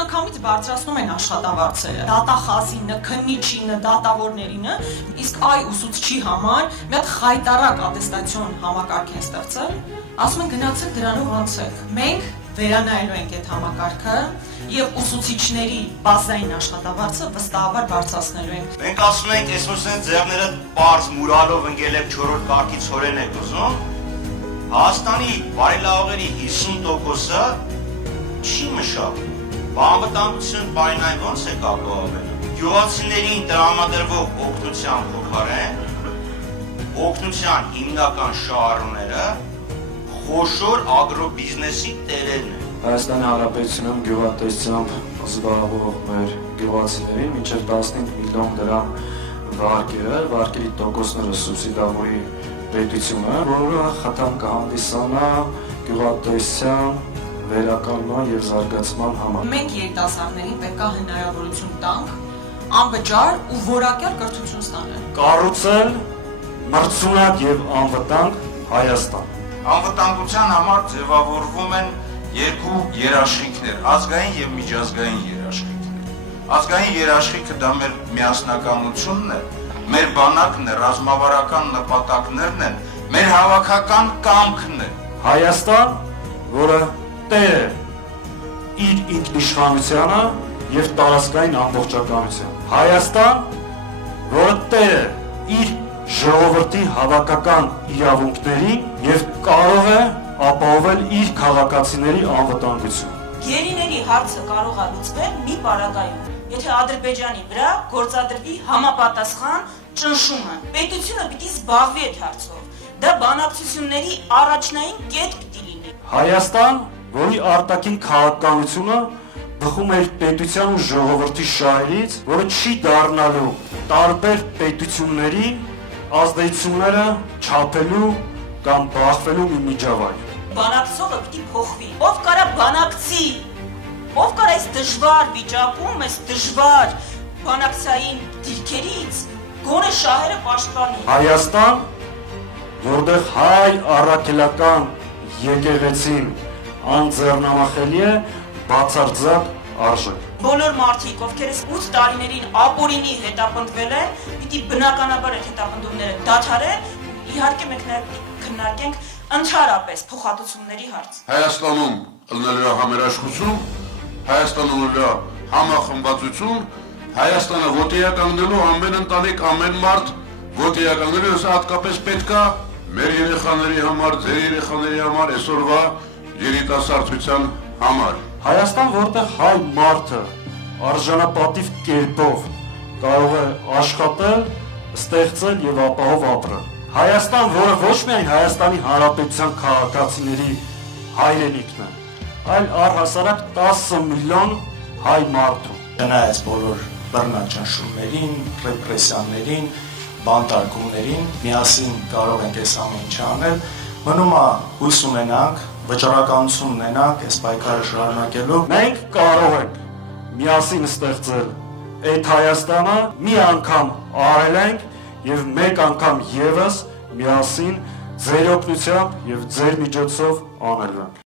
միանգամից բարձրացնում են աշխատավարձերը, դատախազինը, քննիչինը, դատավորներինը, իսկ այ ուսուցչի համար մի հատ խայտարակ ատեստացիոն համակարգ են ստեղծել, ասում են գնացեք դրանով անցեք։ Մենք վերանայելու ենք այդ համակարգը եւ ուսուցիչների բազային աշխատավարձը վստահաբար բարձրացնելու ենք։ Մենք ասում ենք, այսօր ձեռները բարձ մուրալով ընկել եք 4-րդ կարգի ցորեն եք ուզում։ Հայաստանի բարելավողերի 50%-ը չի մշակում։ Անվտանգություն բարենային ո՞նց է կապահովել։ Գյուղացիներին տրամադրվող օգնության փոխարեն օգնության հիմնական շահառուները խոշոր ագրոբիզնեսի տերերն են։ Հայաստանի Հանրապետությունում գյուղատնտեսությամբ զբաղվող մեր գյուղացիներին մինչև 15 միլիոն դրամ վարկերի տոկոսները սուբսիդավորի պետությունը, որը խթան կհանդիսանա գյուղատնտեսության վերականգնման եւ զարգացման համար։ Մենք երիտասարդներին պետք է հնարավորություն տանք անվճար ու որակյալ կրթություն ստանալ։ Կառուցել մրցունակ եւ անվտանգ Հայաստան։ Անվտանգության համար ձևավորվում են երկու երաշխիքներ՝ ազգային եւ միջազգային երաշխիքներ։ Ազգային երաշխիքը դա մեր միասնականությունն է, մեր բանակն է, ռազմավարական նպատակներն են, մեր հավաքական կամքն է։ Հայաստան, որը տեր է իր ինքնիշխանությանը եւ տարածքային ամբողջականությանը։ Հայաստան, որը տեր է իր ժողովրդի հավաքական իրավունքներին եւ կարող է ապահովել իր քաղաքացիների անվտանգությունը։ Գերիների հարցը կարող է լուծվել մի պարագայում։ Եթե Ադրբեջանի վրա գործադրվի համապատասխան ճնշումը, պետությունը պիտի զբաղվի այդ հարցով։ Դա բանակցությունների առաջնային կետ պիտի լինի։ Հայաստան, որի արտաքին քաղաքականությունը բխում է իր պետության ու ժողովրդի շահերից, որը չի դառնալու տարբեր պետությունների ազդեցությունները չափելու կամ բախվելու մի միջավայր։ Բանակցողը պիտի փոխվի։ Ով կարա բանակցի, ով կարա այս դժվար վիճակում, այս դժվար բանակցային դիրքերից գոնե շահերը պաշտպանի։ Հայաստան, որտեղ հայ առաքելական եկեղեցին անձեռնամխելի է բացարձակ արժեք։ Բոլոր մարդիկ, ովքեր 8 տարիներին ապօրինի հետապնդվել են, պիտի բնականաբար այդ հետապնդումները դադարեն, իհարկե մենք նաև քննարկենք ընդհանրապես փոխհատուցումների հարց։ Հայաստանում ըլնելու համերաշխություն, Հայաստանում ըլնելու համախմբվածություն, Հայաստանը ոտեյականգնելու ամեն ընտանիք, ամեն մարդ ոտեյականգնելու հատկապես պետքա մեր երեխաների համար, ձեր երեխաների համար, այսօրվա երիտասարդության համար։ Հայաստան, որտեղ հայ մարդը արժանապատիվ կերպով կարող է աշխատել, ստեղծել եւ ապահով ապրել։ Հայաստան, որը ոչ միայն Հայաստանի Հանրապետության քաղաքացիների հայրենիքն է, այլ առհասարակ 10 միլիոն հայ մարդու։ Չնայած բոլոր բռնաճնշումներին, ռեպրեսիաներին, բանտարկումներին, միասին կարող ենք այս ամեն ինչը անել, մնում է հույս ունենանք, վճռականություն ունենանք այս պայքարը շարունակելու։ Մենք կարող ենք միասին ստեղծել այդ Հայաստանը, մի անգամ արել ենք եւ մեկ անգամ եւս միասին ձեր օգնությամբ եւ ձեր միջոցով անելու ենք։